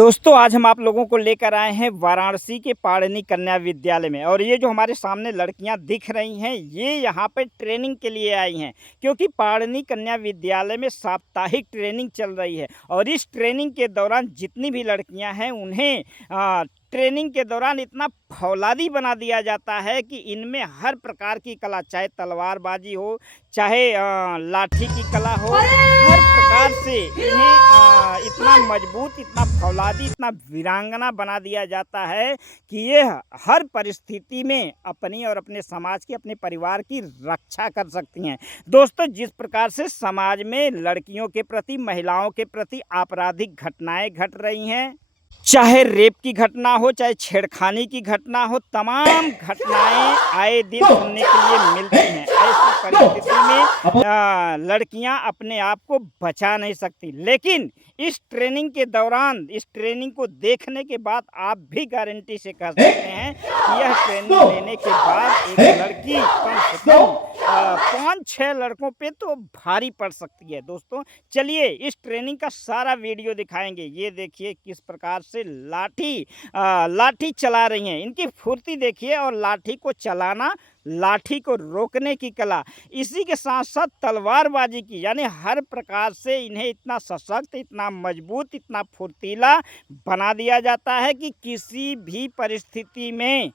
दोस्तों आज हम आप लोगों को लेकर आए हैं वाराणसी के पाणिनि कन्या विद्यालय में। और ये जो हमारे सामने लड़कियां दिख रही हैं ये यहाँ पे ट्रेनिंग के लिए आई हैं, क्योंकि पाणिनि कन्या विद्यालय में साप्ताहिक ट्रेनिंग चल रही है। और इस ट्रेनिंग के दौरान जितनी भी लड़कियां हैं उन्हें ट्रेनिंग के दौरान इतना फौलादी बना दिया जाता है कि इनमें हर प्रकार की कला, चाहे तलवारबाजी हो, चाहे लाठी की कला हो, हर प्रकार से इन्हें इतना मजबूत, इतना फौलादी, इतना वीरांगना बना दिया जाता है कि ये हर परिस्थिति में अपनी और अपने समाज की, अपने परिवार की रक्षा कर सकती हैं। दोस्तों जिस प्रकार से समाज में लड़कियों के प्रति, महिलाओं के प्रति आपराधिक घटनाएं घट रही हैं, चाहे रेप की घटना हो, चाहे छेड़खानी की घटना हो, तमाम घटनाएं आए दिन सुनने के लिए मिलती हैं। ऐसी परिस्थिति में लड़कियां अपने आप को बचा नहीं सकती। लेकिन इस ट्रेनिंग के दौरान, इस ट्रेनिंग को देखने के बाद आप भी गारंटी से कह सकते हैं कि यह ट्रेनिंग लेने के बाद एक लड़की कम से कम 5-6 लड़कों पे तो भारी पड़ सकती है। दोस्तों चलिए इस ट्रेनिंग का सारा वीडियो दिखाएंगे। ये देखिए किस प्रकार से लाठी चला रही हैं, इनकी फुर्ती देखिए, और लाठी को चलाना, लाठी को रोकने की कला, इसी के साथ साथ तलवारबाजी की, यानी हर प्रकार से इन्हें इतना सशक्त, इतना मजबूत, इतना फुर्तीला बना दिया जाता है कि किसी भी परिस्थिति में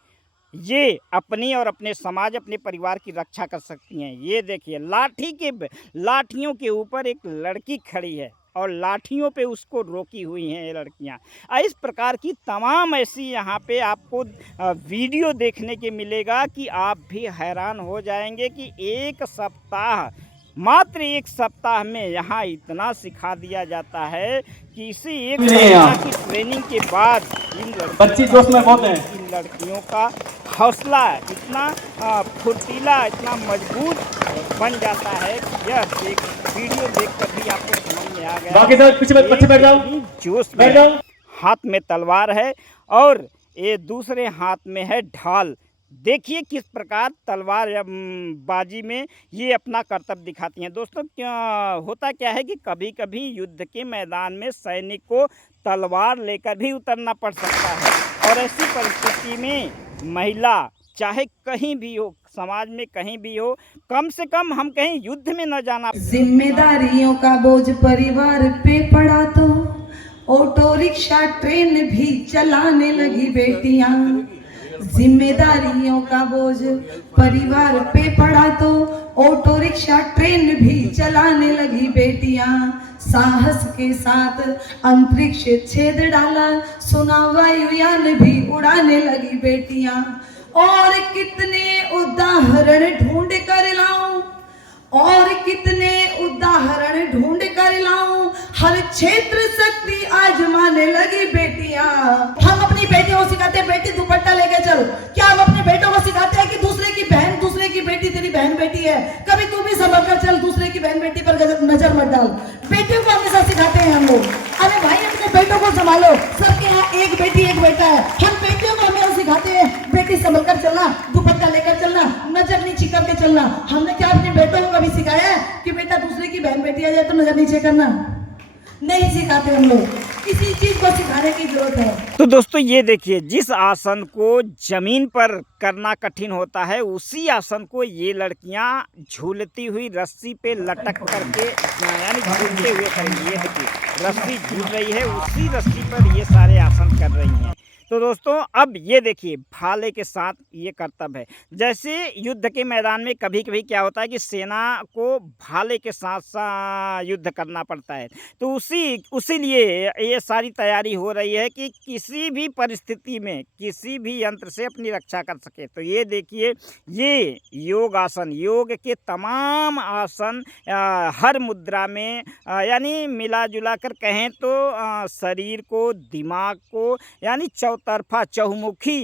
ये अपनी और अपने समाज, अपने परिवार की रक्षा कर सकती हैं। ये देखिए लाठियों के ऊपर एक लड़की खड़ी है और लाठियों पे उसको रोकी हुई हैं ये लड़कियां। इस प्रकार की तमाम ऐसी यहाँ पे आपको वीडियो देखने के मिलेगा कि आप भी हैरान हो जाएंगे कि मात्र एक सप्ताह में यहाँ इतना सिखा दिया जाता है कि इसी एक सप्ताह की ट्रेनिंग के बाद इन लड़कियों का हौसला इतना फुर्तीला, इतना मजबूत बन जाता है कि यह वीडियो देखकर भी आपको समझ में आ गया। बाकी सब पीछे बैठ जाओ, जोश में हाथ में तलवार है और ये दूसरे हाथ में है ढाल। देखिए किस प्रकार तलवार बाजी में ये अपना कर्तव्य दिखाती हैं। दोस्तों होता क्या है कि कभी कभी युद्ध के मैदान में सैनिक को तलवार लेकर भी उतरना पड़ सकता है, और ऐसी परिस्थिति में महिला चाहे कहीं भी हो, समाज में कहीं भी हो, कम से कम हम कहीं युद्ध में न जाना। जिम्मेदारियों का बोझ परिवार पे पड़ा तो ऑटो रिक्शा ट्रेन भी चलाने लगी बेटियां। जिम्मेदारियों का बोझ परिवार पे पड़ा तो ऑटो रिक्शा ट्रेन भी चलाने लगी बेटियां। साहस के साथ अंतरिक्ष छेद डाला, सुना वायुयान भी उड़ाने लगी बेटियां। और कितने उदाहरण ढूंढ कर लाऊं, और कितने उदाहरण ढूंढ कर लाऊं, हर क्षेत्र शक्ति आजमाने लगी बेटियां। हम अपनी बेटियों को सिखाते हैं बेटी दुपट्टा लेके चल। क्या हम अपने बेटों को सिखाते हैं कि दूसरे की बहन, दूसरे की बेटी तेरी बहन बेटी है, कभी तू भी संभल कर चल, दूसरे की बहन बेटी पर नजर मत डाल। बेटियों को हमेशा सिखाते हैं हम लोग, अरे भाई अपने बेटों को संभालो, सबके यहाँ एक बेटी एक बेटा है। हम बेटियों को हमेशा सिखाते हैं बेटी संभल कर चलना, दुपट्टा लेकर चलना, नजर नीचे करके चलना। हमने क्या अपने बेटों को कभी सिखाया है कि बेटा दूसरे की बहन बेटी आ जाए तो नजर नीचे करना? नहीं सिखाते हम लोग, इसी चीज को सिखाने की जरूरत है। तो दोस्तों ये देखिए, जिस आसन को जमीन पर करना कठिन होता है उसी आसन को ये लड़कियां झूलती हुई रस्सी पे लटक करके, यानी झूलते हुए करेंगी। ये देखिए रस्सी झूल रही है, उसी रस्सी पर ये सारे आसन कर रही हैं। तो दोस्तों अब ये देखिए भाले के साथ ये कर्तव्य है। जैसे युद्ध के मैदान में कभी कभी क्या होता है कि सेना को भाले के साथ युद्ध करना पड़ता है, तो उसी लिए ये सारी तैयारी हो रही है कि किसी भी परिस्थिति में किसी भी यंत्र से अपनी रक्षा कर सके। तो ये देखिए ये योग आसन, योग के तमाम आसन हर मुद्रा में, यानी मिला जुला कर कहें तो शरीर को, दिमाग को, यानी तरफा चहुमुखी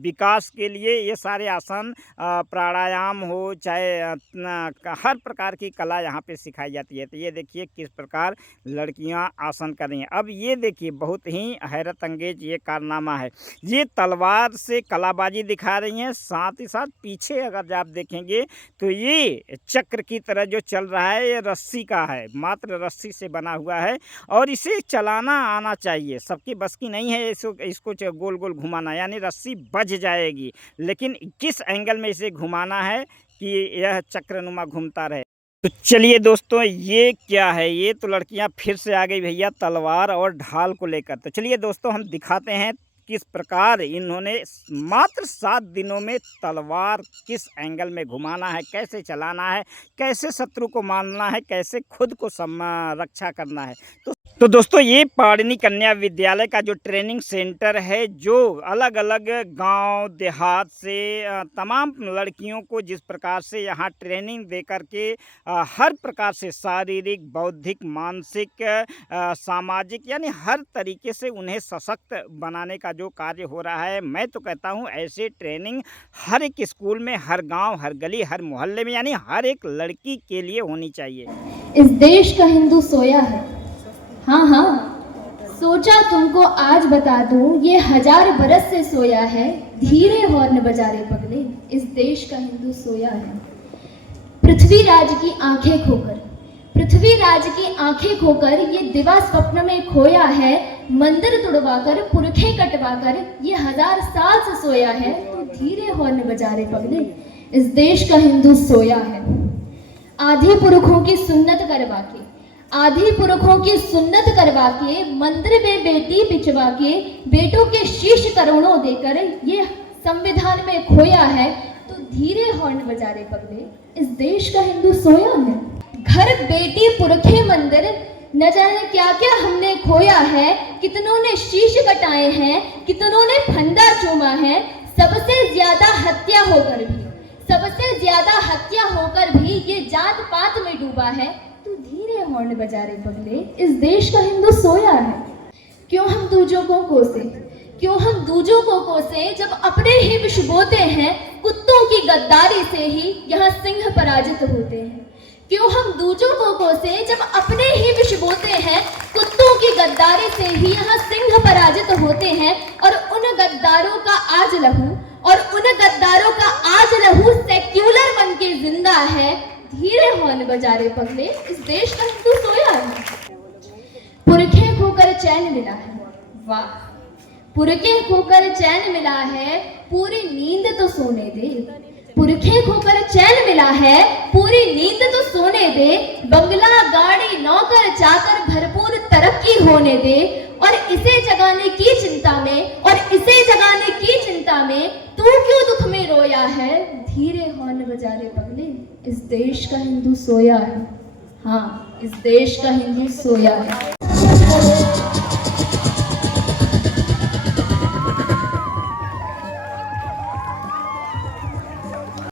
विकास के लिए ये सारे आसन, प्राणायाम हो चाहे हर प्रकार की कला यहाँ पे सिखाई जाती है। तो ये देखिए किस प्रकार लड़कियाँ आसन कर रही हैं। अब ये देखिए बहुत ही हैरत अंगेज ये कारनामा है। ये तलवार से कलाबाजी दिखा रही हैं, साथ ही साथ पीछे अगर आप देखेंगे तो ये चक्र की तरह जो चल रहा है ये रस्सी का है, मात्र रस्सी से बना हुआ है और इसे चलाना आना चाहिए। सबकी बस की नहीं है इसको गोल गोल घुमाना, यानी रस्सी बज जाएगी, लेकिन किस एंगल में इसे घुमाना है कि यह चक्रनुमा घूमता रहे। तो चलिए दोस्तों, ये क्या है? ये तो लड़कियां फिर से आ गई भैया तलवार और ढाल को लेकर। तो चलिए दोस्तों हम दिखाते हैं किस प्रकार इन्होंने मात्र 7 दिनों में तलवार किस एंगल में घुमाना है, कैसे चलाना है, कैसे शत्रु को मारना है, कैसे खुद को रक्षा करना है। तो दोस्तों ये पाणिनि कन्या विद्यालय का जो ट्रेनिंग सेंटर है, जो अलग अलग गांव देहात से तमाम लड़कियों को जिस प्रकार से यहाँ ट्रेनिंग दे करके हर प्रकार से शारीरिक, बौद्धिक, मानसिक, सामाजिक यानी हर तरीके से उन्हें सशक्त बनाने का जो कार्य हो रहा है, मैं तो कहता हूँ ऐसे ट्रेनिंग हर एक स्कूल में, हर गांव, हर गली, हर मोहल्ले में, यानी हर एक लड़की के लिए होनी चाहिए। इस देश का हिंदू सोया है, हाँ हाँ, सोचा तुमको आज बता दूं, ये 1000 बरस से सोया है, धीरे हॉर्न बजा रे पगले, इस देश का हिंदू सोया है। पृथ्वीराज की आंखें खोकर, पृथ्वीराज की आंखें खोकर ये दिवा स्वप्न में खोया है, मंदिर तुड़वाकर पुरखे कटवाकर ये 1000 साल से सोया है, तो धीरे हॉर्न बजा रे पगले, इस देश का हिंदू सोया है। आधे पुरखों की सुन्नत करवा के, आधे पुरखों की सुन्नत करवा के, मंदिर में बेटी बिचवा के, बेटों के शीश करोड़ों देकर ये संविधान में खोया है, तो धीरे हॉर्न बजा रे पगले, इस देश का हिंदू सोया है। घर बेटी पुरखे मंदिर, न जाने क्या क्या हमने खोया है, कितनों ने शीश कटाए हैं, कितनों ने फंदा चूमा है, सबसे ज्यादा हत्या होकर भी, सबसे ज्यादा हत्या होकर भी ये जात पात में डूबा है, तो धीरे हॉर्न बजा रे पगले, इस देश का हिंदू सोया है। क्यों हम दूजों को कोसे, क्यों हम दूजों को कोसे, जब अपने ही विष बोते हैं, कुत्तों की गद्दारी से ही यहाँ सिंह पराजित होते हैं। क्यों हम दूजों को कोसे, जब अपने ही विष बोते हैं, कुत्तों की गद्दारी से ही यहाँ सिंह पराजित होते हैं, और उन गद्दारों का आज लहू, और उन गद्दारों का आज लहू सेक्युलर बन के जिंदा है, धीरे हॉर्न बजा रे पगले, इस देश का हिंदू सोया है। पुरखे खोकर चैन मिला है, वाह, पुरखे खोकर चैन मिला है, पूरी नींद तो सोने दे, पुरखे खोकर चैन मिला है, पूरी नींद तो सोने दे, बंगला गाड़ी नौकर चाकर भरपूर तरक्की होने दे, और इसे जगाने की चिंता में, और इसे जगाने की चिंता में तू क्यों दुख में रोया है, धीरे हॉर्न बजा रे पगले, इस देश का हिंदू सोया है, हाँ, इस देश का हिंदू सोया है।